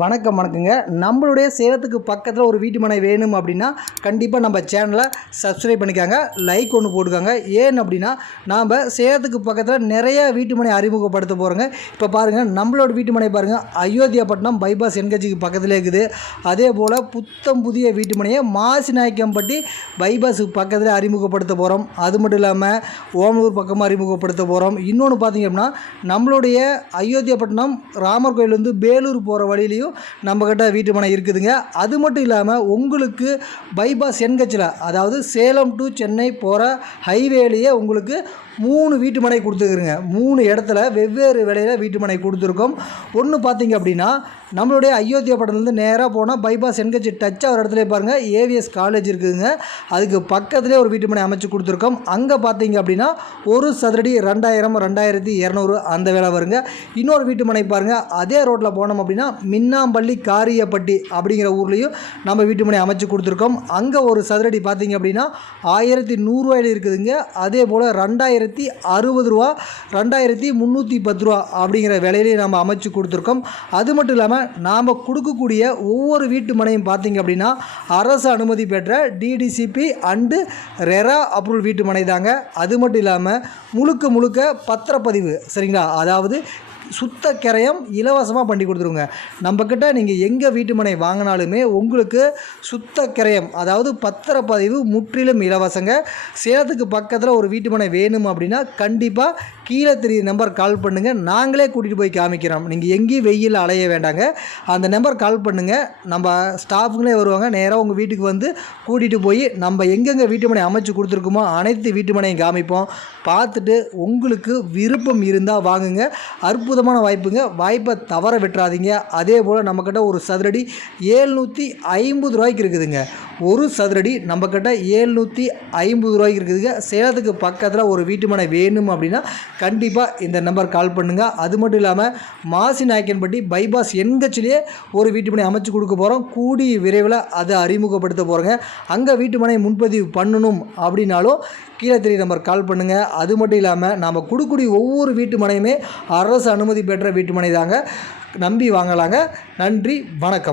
வணக்கங்க. நம்மளுடைய சேலத்துக்கு பக்கத்தில் ஒரு வீட்டு மனை வேணும் அப்படின்னா கண்டிப்பாக நம்ம சேனலை சப்ஸ்கிரைப் பண்ணிக்காங்க, லைக் ஒன்று போட்டுக்காங்க. ஏன் அப்படின்னா நாம் சேலத்துக்கு பக்கத்தில் நிறைய வீட்டு மனை அறிமுகப்படுத்த போகிறோங்க. இப்போ பாருங்கள், நம்மளோட வீட்டு மனை பாருங்கள், அயோத்தியாப்பட்டினம் பைபாஸ் என்கட்சிக்கு பக்கத்தில் இருக்குது. அதே போல் புத்தம் புதிய வீட்டு மனையை மாசிநாயக்கம்பட்டி பைபாஸுக்கு பக்கத்தில் அறிமுகப்படுத்த போகிறோம். அது மட்டும் இல்லாமல் ஓமலூர் பக்கமாக அறிமுகப்படுத்த போகிறோம். இன்னொன்று பார்த்திங்க அப்படின்னா நம்மளுடைய அயோத்தியாப்பட்டினம் ராமர் கோயில் வந்து பேலூர் போகிற வழியிலையும் நம்மக்கிட்ட வீட்டு மனை இருக்குதுங்க. அது மட்டும் இல்லாமல் உங்களுக்கு பைபாஸ் என்கட்சியில், அதாவது சேலம் டு சென்னை போகிற ஹைவேலேயே உங்களுக்கு 3 வீட்டு மனை கொடுத்துருக்குறோங்க. 3 இடத்துல வெவ்வேறு விலையில் வீட்டு மனை கொடுத்துருக்கோம். ஒன்று பார்த்திங்க அப்படின்னா நம்மளுடைய அயோத்தியாப்பட்டினத்துலேருந்து நேராக போனால் பைபாஸ் என்கட்சி டச் ஆகிற இடத்துல பாருங்கள் ஏவிஎஸ் காலேஜ் இருக்குதுங்க. அதுக்கு பக்கத்துலேயே ஒரு வீட்டு மனை அமைச்சு கொடுத்துருக்கோம். அங்கே பார்த்திங்க அப்படின்னா ஒரு சதுரடி 2000 2200 அந்த வேலை வருங்க. இன்னொரு வீட்டு மனை பாருங்கள், அதே ரோட்டில் போனோம் அப்படின்னா மின்னாம்பள்ளி காரியப்பட்டி அப்படிங்கிற ஊர்லேயும் நம்ம வீட்டு மனை அமைச்சு கொடுத்துருக்கோம். அங்கே ஒரு சதுரடி பார்த்திங்க அப்படின்னா 1100 ரூபாயில் இருக்குதுங்க. அதே போல் 2060 ரூபா 2310 ரூபா அப்படிங்கிற விலையிலையும் நம்ம அமைச்சு கொடுத்துருக்கோம். அது மட்டும் இல்லாமல் நாம் கொடுக்கக்கூடிய ஒவ்வொரு வீட்டு மனையும் பார்த்திங்க அப்படின்னா அரசு அனுமதி பெற்ற டிடிசிபி அண்டு ரெரா அப்ரூவல் வீட்டு மனை தாங்க. அது மட்டும் இல்லாமல் முழுக்க பத்திரப்பதிவு, சரிங்களா? அதாவது சுத்த கிரயம் இலவசமாக பண்ணி கொடுத்துருங்க. நம்மக்கிட்ட நீங்கள் எங்கே வீட்டு மனை வாங்கினாலுமே உங்களுக்கு சுத்த கிரயம், அதாவது பத்திரப்பதிவு முற்றிலும் இலவசங்க. சேலத்துக்கு பக்கத்தில் ஒரு வீட்டு மனை வேணும் அப்படின்னா கண்டிப்பாக கீழே தெரியுற நம்பர் கால் பண்ணுங்கள். நாங்களே கூட்டிகிட்டு போய் காமிக்கிறோம். நீங்கள் எங்கேயும் வெயில் அலைய வேண்டாங்க. அந்த நம்பர் கால் பண்ணுங்கள், நம்ம ஸ்டாஃபுங்களே வருவாங்க. நேராக உங்கள் வீட்டுக்கு வந்து கூட்டிகிட்டு போய் நம்ம எங்கெங்கே வீட்டு மனை அமைச்சு கொடுத்துருக்குமோ அனைத்து வீட்டு மனையும் காமிப்போம். பார்த்துட்டு உங்களுக்கு விருப்பம் இருந்தால் வாங்குங்க. அற்புதமான வாய்ப்புங்க, வாய்ப்பை தவற விட்டுறாதீங்க. அதே போல் நம்மக்கிட்ட ஒரு சதுரடி 750 ரூபாய்க்கு இருக்குதுங்க. ஒரு சதுரடி நம்மக்கிட்ட 750 ரூபாய்க்கு இருக்குதுங்க. சேலத்துக்கு பக்கத்தில் ஒரு வீட்டு மனை வேணும் அப்படின்னா கண்டிப்பாக இந்த நம்பர் கால் பண்ணுங்கள். அது மட்டும் இல்லாமல் மாசிநாயக்கன்பட்டி பைபாஸ் என்கட்சிலேயே ஒரு வீட்டு மனை அமைச்சு கொடுக்க போகிறோம். கூடி விரைவில் அதை அறிமுகப்படுத்த போகிறோங்க. அங்கே வீட்டு மனை முன்பதிவு பண்ணணும் அப்படின்னாலும் கீழே தெரிய நம்பர் கால் பண்ணுங்கள். அது மட்டும் இல்லாமல் நாம் கொடுக்கக்கூடிய ஒவ்வொரு வீட்டு மனையுமே அரசு அனுமதி பெற்ற வீட்டு மனை தாங்க. நம்பி வாங்கலாங்க. நன்றி, வணக்கம்.